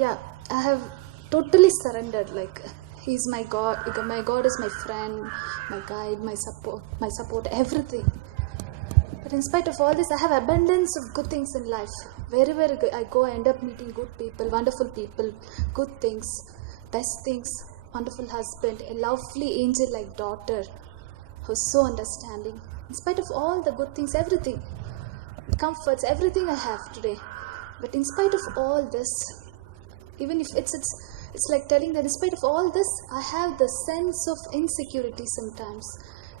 yeah, I have totally surrendered. Like, he's my God. My God is my friend, my guide, my support, everything. But in spite of all this, I have abundance of good things in life. Wherever I go, I end up meeting good people, wonderful people, good things, best things, wonderful husband, a lovely angel-like daughter who's so understanding. In spite of all the good things, everything, comforts, everything I have today. But in spite of all this, even if it's like telling that in spite of all this, I have the sense of insecurity sometimes.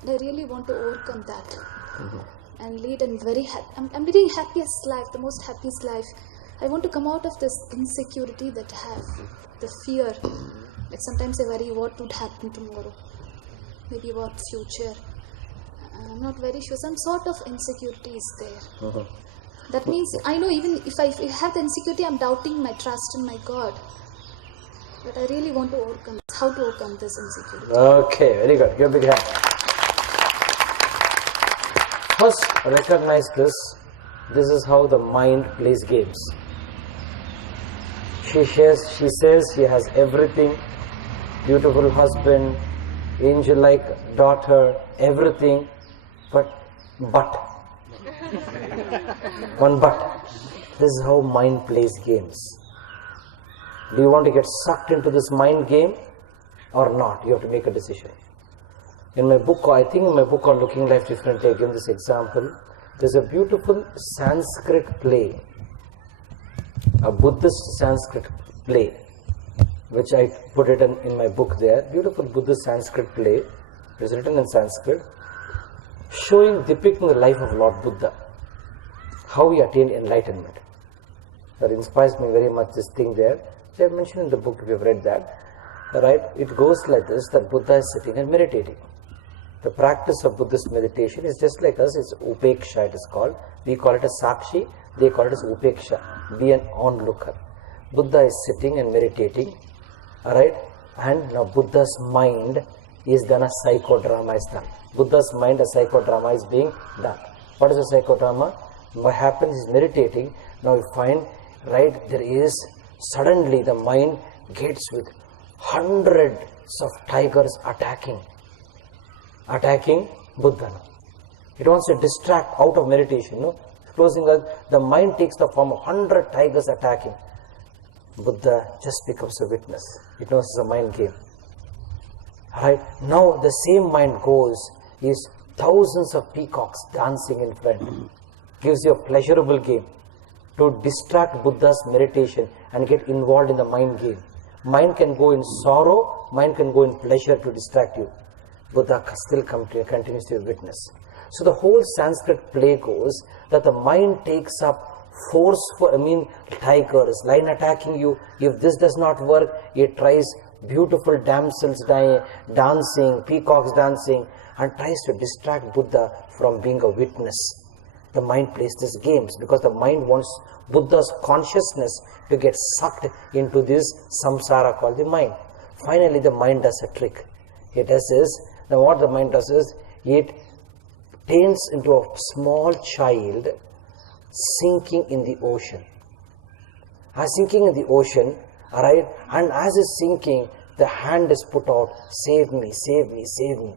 And I really want to overcome that. And lead a very I'm leading happiest life, the most happiest life. I want to come out of this insecurity that I have, the fear. Like sometimes I worry what would happen tomorrow, maybe what future. I'm not very sure. Some sort of insecurity is there. That means I know even if I have the insecurity, I'm doubting my trust in my God. But I really want to overcome how to overcome this insecurity. Okay, very good. Give a big hand. First, recognize this. This is how the mind plays games. She says she has everything. Beautiful husband, angel-like daughter, everything. But. One but. This is how mind plays games. Do you want to get sucked into this mind game or not? You have to make a decision. In my book, I think in my book on Looking Life Differently, I give this example. There's a beautiful Sanskrit play, a Buddhist Sanskrit play, which I put it in my book there. Beautiful Buddhist Sanskrit play. It is written in Sanskrit, depicting the life of Lord Buddha, how he attained enlightenment. That inspires me very much, this thing there, which I mentioned in the book if you have read that. Right? It goes like this, that Buddha is sitting and meditating. The practice of Buddhist meditation is just like us, it's upeksha it is called. We call it as sakshi, they call it as upeksha, be an onlooker. Buddha is sitting and meditating, alright, and now Buddha's mind is done, a psychodrama is done. Buddha's mind, a psychodrama is being done. What is a psychodrama? What happens is meditating, now you find, right, there is, suddenly the mind gets with hundreds of tigers attacking Buddha. It wants to distract out of meditation. No? Closing the mind takes the form of 100 tigers attacking. Buddha just becomes a witness. It knows it's a mind game. Right? Now the same mind goes, is thousands of peacocks dancing in front. Gives you a pleasurable game to distract Buddha's meditation and get involved in the mind game. Mind can go in sorrow, mind can go in pleasure to distract you. Buddha still continues to be witness. So the whole Sanskrit play goes that the mind takes up forceful, tigers, line attacking you. If this does not work, it tries beautiful damsels dancing, peacocks dancing, and tries to distract Buddha from being a witness. The mind plays these games because the mind wants Buddha's consciousness to get sucked into this samsara called the mind. Finally, the mind does a trick. It does is, now what the mind does is, it turns into a small child sinking in the ocean. Sinking in the ocean, alright, and as it's sinking, the hand is put out, save me, save me, save me.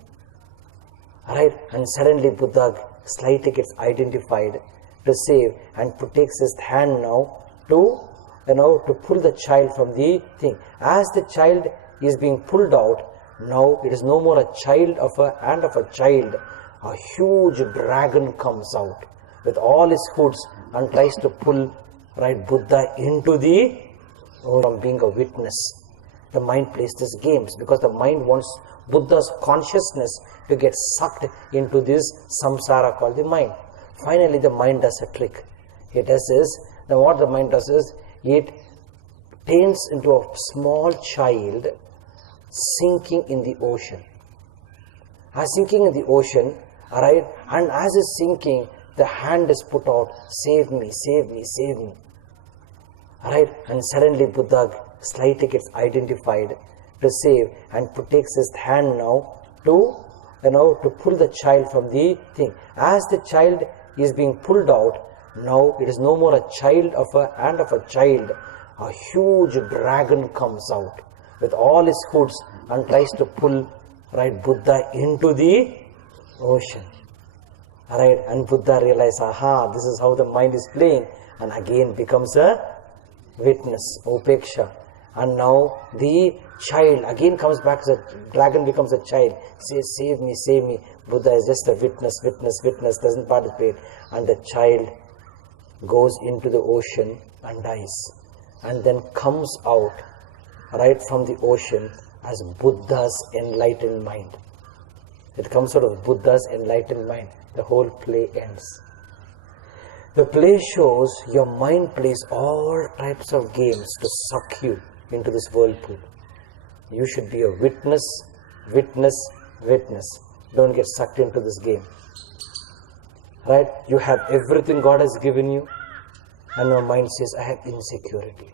Alright, and suddenly Buddha slightly gets identified to save and takes his hand now to pull the child from the thing. As the child is being pulled out, now it is no more a child of a hand of a child. A huge dragon comes out with all his hoods and tries to pull Buddha into the from being a witness. The mind plays these games because the mind wants Buddha's consciousness to get sucked into this samsara called the mind. Finally, the mind does a trick. It does is, now what the mind does is, it turns into a small child sinking in the ocean. Sinking in the ocean, alright, and as it's sinking, the hand is put out, save me, save me, save me. Alright, and suddenly Buddha slightly gets identified to save and takes his hand now to pull the child from the thing. As the child is being pulled out, now it is no more a child of a hand of a child. a huge dragon comes out with all his hoods and tries to pull, right, Buddha into the ocean. Right, and Buddha realizes, aha, this is how the mind is playing, and again becomes a witness, upeksha. And now the child again comes back, the dragon becomes a child, says, save me, save me. Buddha is just a witness, doesn't participate. And the child goes into the ocean and dies. And then comes out, right from the ocean, as Buddha's enlightened mind. It comes out of Buddha's enlightened mind. The whole play ends. The play shows your mind plays all types of games to suck you into this whirlpool. You should be a witness. Don't get sucked into this game. Right? You have everything God has given you, and your mind says, I have insecurity.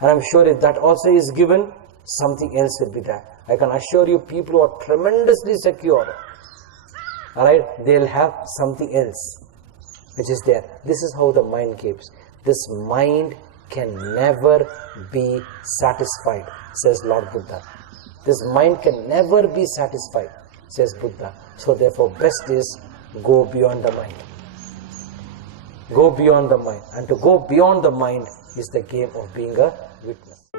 And I'm sure if that also is given, something else will be there. I can assure you, people who are tremendously secure, alright, they'll have something else which is there. This is how the mind keeps. This mind can never be satisfied, says Lord Buddha. This mind can never be satisfied, says Buddha. So therefore, best is go beyond the mind. Go beyond the mind. And to go beyond the mind is the game of being a witness.